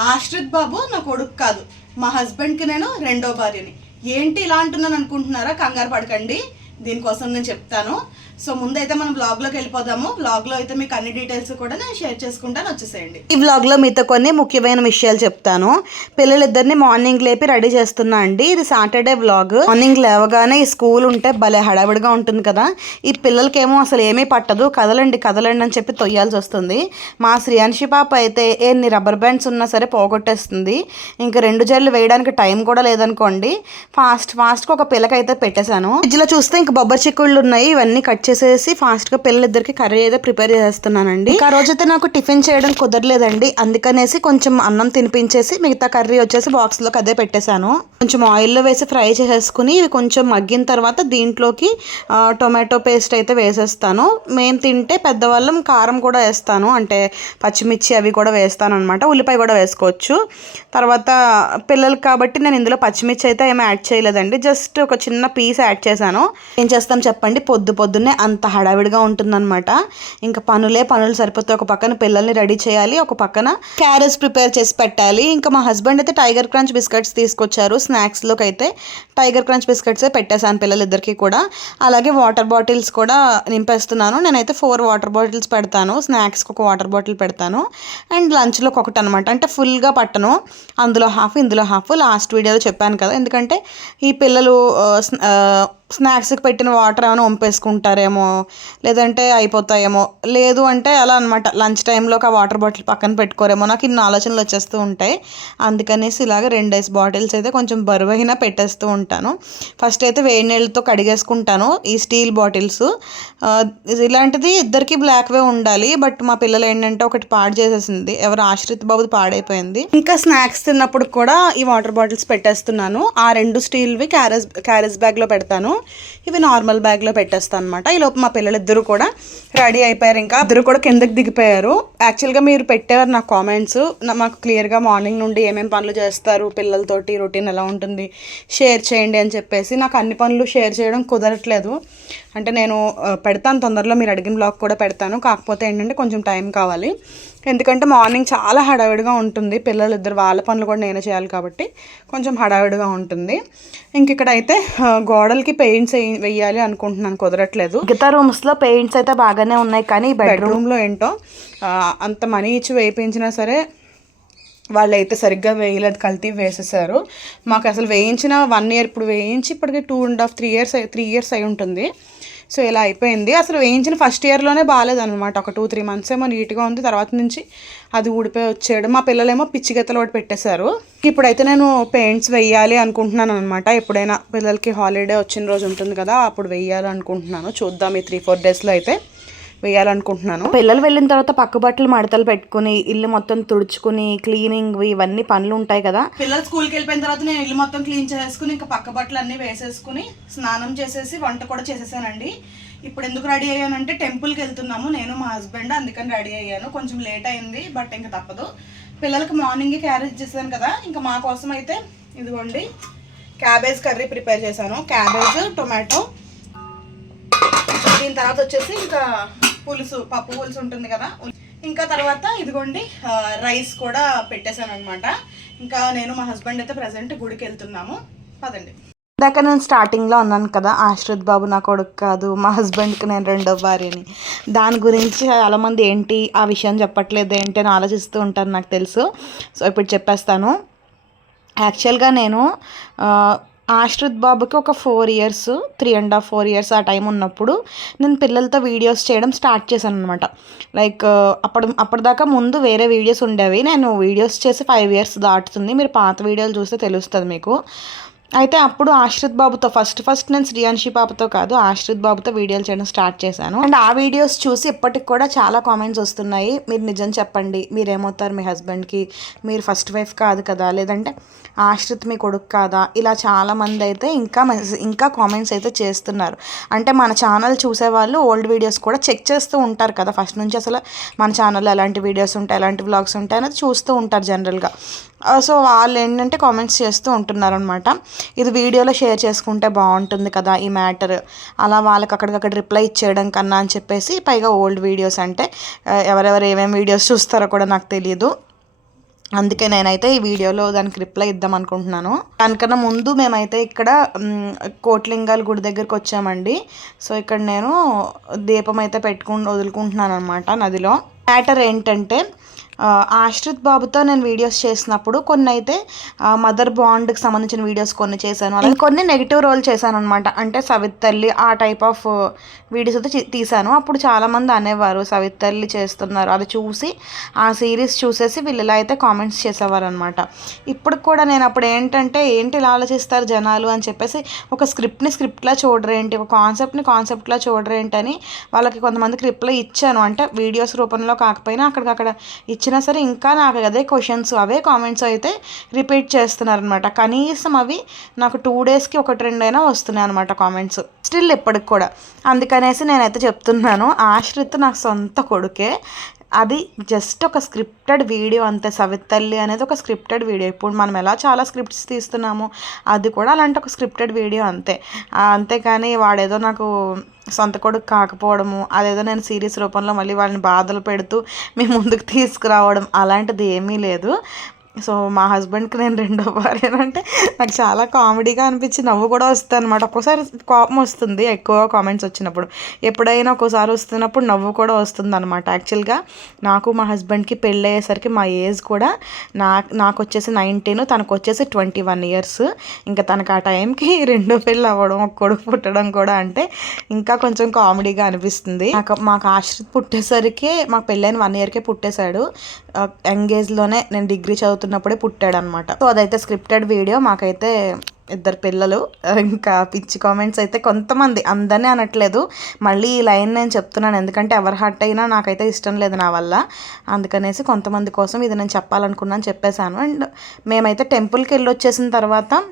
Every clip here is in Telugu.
ఆశ్రిత్ బాబు నా కొడుకు కాదు. మా హస్బెండ్కి నేను రెండో భార్యని. ఏంటి ఇలా అంటున్నాను అనుకుంటున్నారా? కంగారు పడకండి. దీనికోసం నేను చెప్తాను. సో ముందైతే మనం బ్లాగ్లోకి వెళ్ళిపోదాము. వ్లాగ్లో అయితే మీకు అన్ని డీటెయిల్స్ కూడా నేను షేర్ చేసుకుంటాను. వచ్చేసేయండి. ఈ వ్లాగ్లో మీతో కొన్ని ముఖ్యమైన విషయాలు చెప్తాను. పిల్లలిద్దరిని మార్నింగ్ లేపి రెడీ చేస్తున్నా అండి. ఇది సాటర్డే బ్లాగ్ మార్నింగ్ లేవగానే ఈ స్కూల్ ఉంటే భలే హడావిడిగా ఉంటుంది కదా. ఈ పిల్లలకేమో అసలు ఏమీ పట్టదు. కదలండి కదలండి అని చెప్పి తొయ్యాల్సి వస్తుంది. మా శ్రీయాన్షి పాప అయితే ఎన్ని రబ్బర్ బ్యాండ్స్ ఉన్నా సరే పోగొట్టేస్తుంది. ఇంకా రెండు జల్లు వేయడానికి టైం కూడా లేదనుకోండి. ఫాస్ట్ ఫాస్ట్గా ఒక పిల్లకైతే పెట్టేశాను. ఫ్రిడ్జ్లో చూస్తే ఇంకా బొబ్బరి చిక్కుళ్ళు ఉన్నాయి. ఇవన్నీ కట్ చేసేసి ఫాస్ట్గా పిల్లలిద్దరికి కర్రీ అయితే ప్రిపేర్ చేస్తున్నానండి ఆ రోజైతే నాకు టిఫిన్ చేయడం కుదరలేదండి. అందుకనేసి కొంచెం అన్నం తినిపించేసి మిగతా కర్రీ వచ్చేసి బాక్స్లోకి అదే పెట్టేశాను. కొంచెం ఆయిల్లో వేసి ఫ్రై చేసేసుకుని ఇవి కొంచెం మగ్గిన తర్వాత దీంట్లోకి టొమాటో పేస్ట్ అయితే వేసేస్తాను. మేము తింటే పెద్దవాళ్ళం కారం కూడా వేస్తాను. అంటే పచ్చిమిర్చి అవి కూడా వేస్తాను అనమాట ఉల్లిపాయ కూడా వేసుకోవచ్చు. తర్వాత పిల్లలు కాబట్టి నేను ఇందులో పచ్చిమిర్చి అయితే ఏమీ యాడ్ చేయలేదండి. జస్ట్ ఒక చిన్న పీస్ యాడ్ చేశాను. ఏం చేస్తాం చెప్పండి? పొద్దు పొద్దున్నే అంత హడావిడిగా ఉంటుందన్నమాట. ఇంకా పనులే పనులు సరిపోతే ఒక పక్కన పిల్లల్ని రెడీ చేయాలి ఒక పక్కన క్యారెట్స్ ప్రిపేర్ చేసి పెట్టాలి. ఇంకా మా హస్బెండ్ అయితే టైగర్ క్రంచ్ బిస్కెట్స్ తీసుకొచ్చారు స్నాక్స్లోకి అయితే టైగర్ క్రంచ్ బిస్కెట్సే పెట్టేశాను పిల్లలిద్దరికీ కూడా. అలాగే వాటర్ బాటిల్స్ కూడా నింపేస్తున్నాను. నేనైతే ఫోర్ వాటర్ బాటిల్స్ పెడతాను స్నాక్స్కి ఒక వాటర్ బాటిల్ పెడతాను. అండ్ లంచ్లోకి ఒకటి అనమాట అంటే ఫుల్గా పట్టను. అందులో హాఫ్ ఇందులో హాఫ్. లాస్ట్ వీడియోలో చెప్పాను కదా. ఎందుకంటే ఈ పిల్లలు స్నాక్స్కి పెట్టిన వాటర్ ఏమైనా వంపేసుకుంటారేమో లేదంటే అయిపోతాయేమో. లేదు అంటే అలా అనమాట లంచ్ టైంలో ఆ వాటర్ బాటిల్ పక్కన పెట్టుకోరేమో. నాకు ఇన్ని ఆలోచనలు వచ్చేస్తూ ఉంటాయి. అందుకనేసి ఇలాగ రెండేసి బాటిల్స్ అయితే కొంచెం బరువైనా పెట్టేస్తూ ఉంటాను. ఫస్ట్ అయితే వేడి నీళ్ళతో కడిగేసుకుంటాను ఈ స్టీల్ బాటిల్స్. ఇలాంటిది ఇద్దరికి బ్లాక్వే ఉండాలి. బట్ మా పిల్లలు ఏంటంటే ఒకటి పాడు చేసేసింది. ఎవరు ఆశ్రిత్ బాబుది పాడైపోయింది. ఇంకా స్నాక్స్ తిన్నప్పుడు కూడా ఈ వాటర్ బాటిల్స్ పెట్టేస్తున్నాను. ఆ రెండు స్టీల్వి క్యారేజ్ క్యారేజ్ బ్యాగ్లో పెడతాను. ఇవి నార్మల్ బ్యాగ్లో పెట్టేస్తాను అనమాట ఈ లోపు మా పిల్లలిద్దరూ కూడా రెడీ అయిపోయారు. ఇంకా ఇద్దరు కూడా కిందకి దిగిపోయారు. యాక్చువల్గా మీరు పెట్టేవారు నా కామెంట్స్. మాకు క్లియర్గా మార్నింగ్ నుండి ఏమేమి పనులు చేస్తారు పిల్లలతోటి రొటీన్ ఎలా ఉంటుంది షేర్ చేయండి అని చెప్పేసి నాకు అన్ని పనులు షేర్ చేయడం కుదరట్లేదు. అంటే నేను పెడతాను తొందరలో మీరు అడిగిన బ్లాగ్ కూడా పెడతాను. కాకపోతే ఏంటంటే కొంచెం టైం కావాలి. ఎందుకంటే మార్నింగ్ చాలా హడావిడిగా ఉంటుంది. పిల్లలు ఇద్దరు వాళ్ళ పనులు కూడా నేనే చేయాలి కాబట్టి కొంచెం హడావిడిగా ఉంటుంది. ఇంక ఇక్కడైతే గోడలకి గోడలకి పెయింట్స్ వేయాలి అనుకుంటున్నాను కుదరట్లేదు. మిగతా రూమ్స్లో పెయింట్స్ అయితే బాగానే ఉన్నాయి కానీ బెడ్రూమ్లో ఏంటో అంత మనీ ఇచ్చి వేయించినా సరే వాళ్ళైతే సరిగ్గా వేయలేదు కల్తీ వేసేసారు. మాకు అసలు వేయించిన వన్ ఇయర్ ఇప్పుడు వేయించి ఇప్పటికి two and half three years three years అయి ఉంటుంది. సో ఇలా అయిపోయింది. అసలు వేయించిన ఫస్ట్ ఇయర్లోనే బాగాలేదనమాట ఒక టూ త్రీ మంత్స్ ఏమో నీట్గా ఉంది. తర్వాత నుంచి అది ఊడిపోయి వచ్చేయడు. మా పిల్లలేమో పిచ్చి గెత్తలు ఒకటి పెట్టేశారు. ఇప్పుడైతే నేను పెయింట్స్ వేయాలి అనుకుంటున్నాను అనమాట ఎప్పుడైనా పిల్లలకి హాలిడే వచ్చిన రోజు ఉంటుంది కదా అప్పుడు వేయాలి అనుకుంటున్నాను చూద్దాం ఈ త్రీ ఫోర్ డేస్లో అయితే. వేయాలనుకుంటున్నాను. పిల్లలు వెళ్ళిన తర్వాత పక్క బట్టలు మడతలు పెట్టుకుని ఇల్లు మొత్తం తుడుచుకుని క్లీనింగ్ ఇవన్నీ పనులు ఉంటాయి కదా. పిల్లలు స్కూల్కి వెళ్ళిపోయిన తర్వాత నేను ఇల్లు మొత్తం క్లీన్ చేసేసుకుని ఇంకా పక్క బట్టలు అన్నీ వేసేసుకుని స్నానం చేసేసి వంట కూడా చేసేసానండి. ఇప్పుడు ఎందుకు రెడీ అయ్యానంటే టెంపుల్కి వెళ్తున్నాము. నేను మా హస్బెండ్ అందుకని రెడీ అయ్యాను. కొంచెం లేట్ అయింది బట్ ఇంకా తప్పదు. పిల్లలకి మార్నింగ్ క్యారేజ్ చేశాను కదా ఇంకా మా కోసం అయితే ఇదిగోండి క్యాబేజ్ కర్రీ ప్రిపేర్ చేశాను. క్యాబేజ్ టొమాటో దీని తర్వాత వచ్చేసి ఇంకా పులుసు పప్పు పులుసు ఉంటుంది కదా. ఇంకా తర్వాత ఇదిగోండి రైస్ కూడా పెట్టేశాను అనమాట ఇంకా నేను మా హస్బెండ్ అయితే ప్రజెంట్ గుడికి వెళ్తున్నాము. పదండి. ఇందాక నేను స్టార్టింగ్లో అన్నాను కదా ఆశ్రిత్ బాబు నా కొడుకు కాదు మా హస్బెండ్కి నేను రెండో భార్యని. దాని గురించి చాలామంది ఏంటి ఆ విషయం చెప్పట్లేదు ఏంటి అని ఆలోచిస్తూ ఉంటాను నాకు తెలుసు. సో ఇప్పుడు చెప్పేస్తాను. యాక్చువల్గా నేను ఆశ్రిత్ బాబుకి ఒక four years three and half four years ఆ టైం ఉన్నప్పుడు నేను పిల్లలతో వీడియోస్ చేయడం స్టార్ట్ చేశాను అనమాట లైక్ అప్పుడు అప్పటిదాకా ముందు వేరే వీడియోస్ ఉండేవి. నేను వీడియోస్ చేసి ఫైవ్ ఇయర్స్ దాటుతుంది. మీరు పాత వీడియోలు చూస్తే తెలుస్తుంది మీకు. అయితే అప్పుడు ఆశ్రిత్ బాబుతో ఫస్ట్ ఫస్ట్ నేను శ్రీయాన్షి బాబుతో కాదు ఆశ్రిత్ బాబుతో వీడియోలు చేయడం స్టార్ట్ చేశాను. అండ్ ఆ వీడియోస్ చూసి ఇప్పటికి కూడా చాలా కామెంట్స్ వస్తున్నాయి. మీరు నిజం చెప్పండి మీరు ఏమవుతారు మీ హస్బెండ్కి మీరు ఫస్ట్ వైఫ్ కాదు కదా? లేదంటే ఆశ్రిత్ మీ కొడుకు కాదా? ఇలా చాలా మంది అయితే ఇంకా మెస్- ఇంకా కామెంట్స్ అయితే చేస్తున్నారు. అంటే మన ఛానల్ చూసేవాళ్ళు ఓల్డ్ వీడియోస్ కూడా చెక్ చేస్తూ ఉంటారు కదా? ఫస్ట్ నుంచి అసలు మన ఛానల్లో ఎలాంటి వీడియోస్ ఉంటాయి ఎలాంటి వ్లాగ్స్ ఉంటాయి అనేది చూస్తూ ఉంటారు జనరల్గా Uh, సో వాళ్ళు ఏంటంటే కామెంట్స్ చేస్తూ ఉంటున్నారు అనమాట ఇది వీడియోలో షేర్ చేసుకుంటే బాగుంటుంది కదా ఈ మ్యాటర్ అలా వాళ్ళకి అక్కడికక్కడ రిప్లై ఇచ్చేయడం కన్నా అని చెప్పేసి పైగా ఓల్డ్ వీడియోస్ అంటే uh, ఎవరెవరు ఏమేమి వీడియోస్ చూస్తారో కూడా నాకు తెలియదు అందుకే నేనైతే ఈ వీడియోలో దానికి రిప్లై ఇద్దాం అనుకుంటున్నాను. దానికన్నా ముందు మేమైతే ఇక్కడ um, కోట్లింగాల గుడి దగ్గరికి వచ్చామండి. సో ఇక్కడ నేను దీపం అయితే పెట్టుకుని వదులుకుంటున్నాను అనమాట నదిలో. మ్యాటర్ ఏంటంటే ఆశ్రిత్ బాబుతో నేను వీడియోస్ చేసినప్పుడు కొన్ని అయితే మదర్ బాండ్కి సంబంధించిన వీడియోస్ కొన్ని చేశాను. అలాగే కొన్ని నెగిటివ్ రోల్ చేశాను అనమాట అంటే సవితల్లి ఆ టైప్ ఆఫ్ వీడియోస్ అయితే తీశాను. అప్పుడు చాలామంది అనేవారు సవితల్లి చేస్తున్నారు. అది చూసి ఆ సిరీస్ చూసేసి వీళ్ళు ఇలా అయితే కామెంట్స్ చేసేవారు అనమాట ఇప్పుడు కూడా నేను అప్పుడు ఏంటంటే ఏంటి ఇలా ఆలోచిస్తారు జనాలు? అని చెప్పేసి ఒక స్క్రిప్ట్ని స్క్రిప్ట్లా చూడరేంటి ఒక కాన్సెప్ట్ని కాన్సెప్ట్లా చూడరేంటి అని వాళ్ళకి కొంతమందికి రిప్లై ఇచ్చాను. అంటే వీడియోస్ రూపంలో కాకపోయినా అక్కడికక్కడ ఇచ్చిన సరే ఇంకా నాకు అదే క్వశ్చన్స్ అవే కామెంట్స్ అయితే రిపీట్ చేస్తున్నారనమాట కనీసం అవి నాకు టూ డేస్కి ఒకటి రెండైనా వస్తున్నాయి అనమాట కామెంట్స్ స్టిల్ ఇప్పటికి కూడా. అందుకనేసి నేనైతే చెప్తున్నాను ఆశ్రిత్ నాకు సొంత కొడుకే. అది జస్ట్ ఒక స్క్రిప్టెడ్ వీడియో అంతే సవితల్లి అనేది ఒక స్క్రిప్టెడ్ వీడియో ఇప్పుడు మనం ఎలా చాలా స్క్రిప్ట్స్ తీస్తున్నామో అది కూడా అలాంటి ఒక స్క్రిప్టెడ్ వీడియో అంతే. అంతేకాని వాడేదో నాకు సొంత కొడుకు కాకపోవడము అదేదో నేను సీరియస్ రూపంలో మళ్ళీ వాళ్ళని బాధలు పెడుతూ మీ ముందుకు తీసుకురావడం అలాంటిది ఏమీ లేదు. సో మా హస్బెండ్కి నేను రెండో భార్య అంటే నాకు చాలా కామెడీగా అనిపించి నవ్వు కూడా వస్తుంది అనమాట ఒక్కోసారి కోపం వస్తుంది ఎక్కువ కామెంట్స్ వచ్చినప్పుడు. ఎప్పుడైనా ఒక్కోసారి వస్తున్నప్పుడు నవ్వు కూడా వస్తుంది అనమాట యాక్చువల్గా నాకు మా హస్బెండ్కి పెళ్ళి అయ్యేసరికి మా ఏజ్ కూడా నా నాకు వచ్చేసి నైన్టీన్ తనకు వచ్చేసి ట్వంటీ వన్ ఇయర్స్. ఇంకా తనకు ఆ టైంకి రెండో పెళ్ళి అవ్వడం ఒక కొడుకు పుట్టడం కూడా అంటే ఇంకా కొంచెం కామెడీగా అనిపిస్తుంది. నాకు మాకు ఆశ్రిత్ పుట్టేసరికి మాకు పెళ్ళైన వన్ ఇయర్కే పుట్టేశాడు. యంగ్ ఏజ్లోనే నేను డిగ్రీ చదువు పుట్టాడు అనమాట సో అదైతే స్క్రిప్టెడ్ వీడియో. మాకైతే ఇద్దరు పిల్లలు. ఇంకా పిచ్చి కామెంట్స్ అయితే కొంతమంది. అందరినీ అనట్లేదు. మళ్ళీ ఈ లైన్ నేను చెప్తున్నాను. ఎందుకంటే ఎవరు హట్ అయినా నాకైతే ఇష్టం లేదు నా వల్ల. అందుకనేసి కొంతమంది కోసం ఇది నేను చెప్పాలనుకున్నాను చెప్పేశాను. అండ్ మేమైతే టెంపుల్కి వెళ్ళి వచ్చేసిన తర్వాత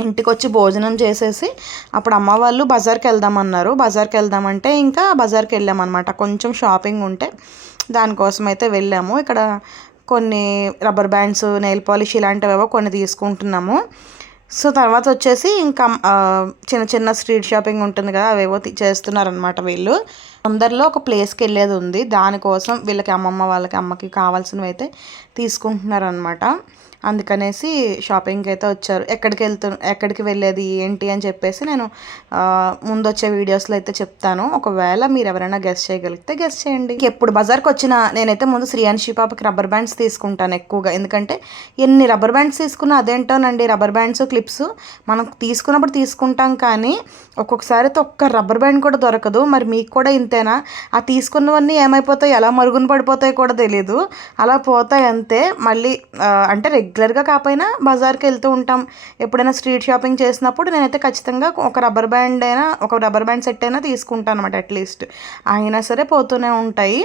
ఇంటికి వచ్చి భోజనం చేసేసి అప్పుడు అమ్మ వాళ్ళు బజార్కి వెళ్దామన్నారు. బజార్కి వెళ్దామంటే ఇంకా బజార్కి వెళ్ళామన్నమాట. కొంచెం షాపింగ్ ఉంటే దానికోసం అయితే వెళ్ళాము. ఇక్కడ కొన్ని రబ్బర్ బ్యాండ్స్ నెయిల్ పాలిష్ ఇలాంటివేవో కొన్ని తీసుకుంటున్నాము. సో తర్వాత వచ్చేసి ఇంకా చిన్న చిన్న స్ట్రీట్ షాపింగ్ ఉంటుంది కదా అవేవో చేస్తున్నారనమాట వీళ్ళు. అందరిలో ఒక ప్లేస్కి వెళ్ళేది ఉంది. దానికోసం వీళ్ళకి అమ్మమ్మ వాళ్ళకి అమ్మకి కావాల్సినవి అయితే తీసుకుంటున్నారనమాట అందుకనేసి షాపింగ్కి అయితే వచ్చారు. ఎక్కడికి వెళ్తు ఎక్కడికి వెళ్ళేది ఏంటి అని చెప్పేసి నేను ముందు వచ్చే వీడియోస్లో అయితే చెప్తాను. ఒకవేళ మీరు ఎవరైనా గెస్ట్ చేయగలిగితే గెస్ట్ చేయండి. ఎప్పుడు బజార్కి వచ్చినా నేనైతే ముందు శ్రీయాన్షి పాపకి రబ్బర్ బ్యాండ్స్ తీసుకుంటాను ఎక్కువగా. ఎందుకంటే ఎన్ని రబ్బర్ బ్యాండ్స్ తీసుకున్నా అదేంటోనండి రబ్బర్ బ్యాండ్స్ క్లిప్స్ మనం తీసుకున్నప్పుడు తీసుకుంటాం కానీ ఒక్కొక్కసారి అయితే ఒక్క రబ్బర్ బ్యాండ్ కూడా దొరకదు. మరి మీకు కూడా ఇంతేనా? ఆ తీసుకున్నవన్నీ ఏమైపోతాయి? ఎలా మరుగున పడిపోతాయి కూడా తెలియదు అలా పోతాయి అంతే మళ్ళీ అంటే రెగ్యులర్ రెగ్యులర్గా కాకపోయినా బజార్కి వెళ్తూ ఉంటాం. ఎప్పుడైనా స్ట్రీట్ షాపింగ్ చేసినప్పుడు నేనైతే ఖచ్చితంగా ఒక రబ్బర్ బ్యాండ్ అయినా ఒక రబ్బర్ బ్యాండ్ సెట్ అయినా తీసుకుంటాను అనమాట అట్లీస్ట్. అయినా సరే పోతూనే ఉంటాయి.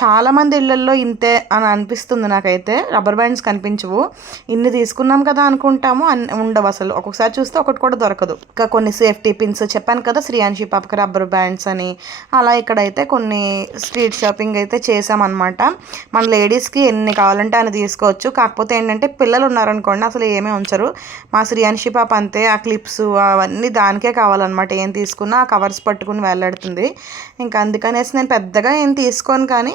చాలామంది ఇళ్ళల్లో ఇంతే అని అనిపిస్తుంది నాకైతే. రబ్బర్ బ్యాండ్స్ కనిపించవు. ఇన్ని తీసుకున్నాం కదా అనుకుంటాము అన్ ఉండవు అసలు. ఒక్కొక్కసారి చూస్తే ఒకటి కూడా దొరకదు. ఇంకా కొన్ని సేఫ్టీ పిన్స్ చెప్పాను కదా శ్రీయాన్షి పాపకి రబ్బర్ బ్యాండ్స్ అని. అలా ఇక్కడైతే కొన్ని స్ట్రీట్ షాపింగ్ అయితే చేసామన్నమాట మన లేడీస్కి ఎన్ని కావాలంటే అని తీసుకోవచ్చు. కాకపోతే ఏంటంటే పిల్లలు ఉన్నారనుకోండి అసలు ఏమీ ఉంచరు. మా శ్రీయాన్షి పాప అంతే. ఆ క్లిప్స్ అవన్నీ దానికే కావాలన్నమాట. ఏం తీసుకున్నా ఆ కవర్స్ పట్టుకుని వెళ్ళాడుతుంది ఇంకా అందుకనేసి నేను పెద్దగా ఏం తీసుకోను కానీ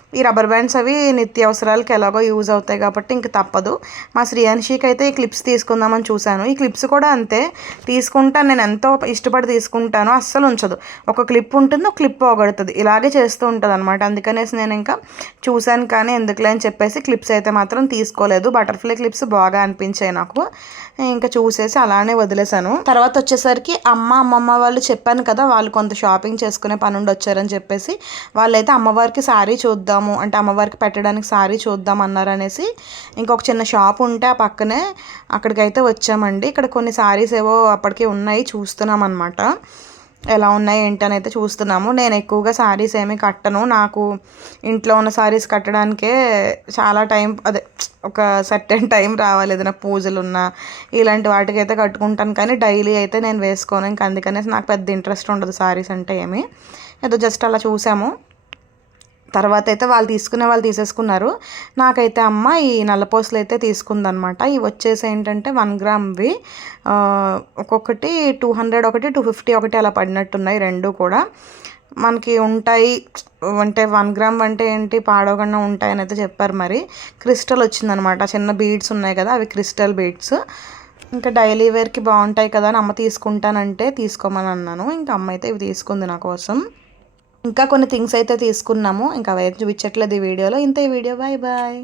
ఈ రబ్బర్ బ్యాండ్స్ అవి నిత్య అవసరాలకి ఎలాగో యూజ్ అవుతాయి కాబట్టి ఇంక తప్పదు. మా శ్రీయాన్షికి అయితే ఈ క్లిప్స్ తీసుకుందామని చూశాను. ఈ క్లిప్స్ కూడా అంతే. తీసుకుంటాను. నేను ఎంతో ఇష్టపడి తీసుకుంటాను. అస్సలు ఉంచదు. ఒక క్లిప్ ఉంటుంది ఒక క్లిప్ పోగొడుతుంది. ఇలాగే చేస్తూ ఉంటుంది అనమాట అందుకనేసి నేను ఇంకా చూశాను కానీ ఎందుకులే అని చెప్పేసి క్లిప్స్ అయితే మాత్రం తీసుకోలేదు. బటర్ఫ్లై క్లిప్స్ బాగా అనిపించాయి నాకు. ఇంకా చూసేసి అలానే వదిలేశాను. తర్వాత వచ్చేసరికి అమ్మ అమ్మమ్మ వాళ్ళు చెప్పాను కదా వాళ్ళు కొంత షాపింగ్ చేసుకునే పని ఉండి వచ్చారని చెప్పేసి వాళ్ళైతే అమ్మవారికి శారీ చూద్దాము అంటే అమ్మవారికి పెట్టడానికి సారీ చూద్దాం అన్నారు అనేసి ఇంకొక చిన్న షాప్ ఉంటే ఆ పక్కనే అక్కడికైతే వచ్చామండి. ఇక్కడ కొన్ని సారీస్ ఏవో అప్పటికే ఉన్నాయి చూస్తున్నాం అనమాట ఎలా ఉన్నాయి ఏంటి అని అయితే చూస్తున్నాము. నేను ఎక్కువగా శారీస్ ఏమీ కట్టను. నాకు ఇంట్లో ఉన్న శారీస్ కట్టడానికే చాలా టైం అదే ఒక సర్టెన్ టైం రావాలి ఏదైనా పూజలు ఉన్నా ఇలాంటి వాటికి అయితే కట్టుకుంటాను. కానీ డైలీ అయితే నేను వేసుకోను. ఇంకా అందుకనేసి నాకు పెద్ద ఇంట్రెస్ట్ ఉండదు సారీస్ అంటే ఏమి. ఏదో జస్ట్ అలా చూసాము. తర్వాత అయితే వాళ్ళు తీసుకునే వాళ్ళు తీసేసుకున్నారు. నాకైతే అమ్మ ఈ నల్లపోసలు అయితే తీసుకుందనమాట ఇవి వచ్చేసి ఏంటంటే వన్ గ్రామ్వి ఒక్కొక్కటి టూ హండ్రెడ్ ఒకటి టూ ఫిఫ్టీ ఒకటి అలా పడినట్టున్నాయి రెండు కూడా. మనకి ఉంటాయి. అంటే వన్ గ్రామ్ అంటే ఏంటి? పాడవకుండా ఉంటాయి అని అయితే చెప్పారు మరి. క్రిస్టల్ వచ్చిందనమాట చిన్న బీడ్స్ ఉన్నాయి కదా అవి క్రిస్టల్ బీడ్స్. ఇంకా డైలీ వేర్కి బాగుంటాయి కదా అని అమ్మ తీసుకుంటానంటే తీసుకోమని అన్నాను. ఇంకా అమ్మ అయితే ఇవి తీసుకుంది నా కోసం. ఇంకా కొన్ని థింగ్స్ అయితే తీసుకున్నాము. ఇంకా అవైతే చూపించట్లేదు ఈ వీడియోలో. ఇంత ఈ వీడియో. Bye bye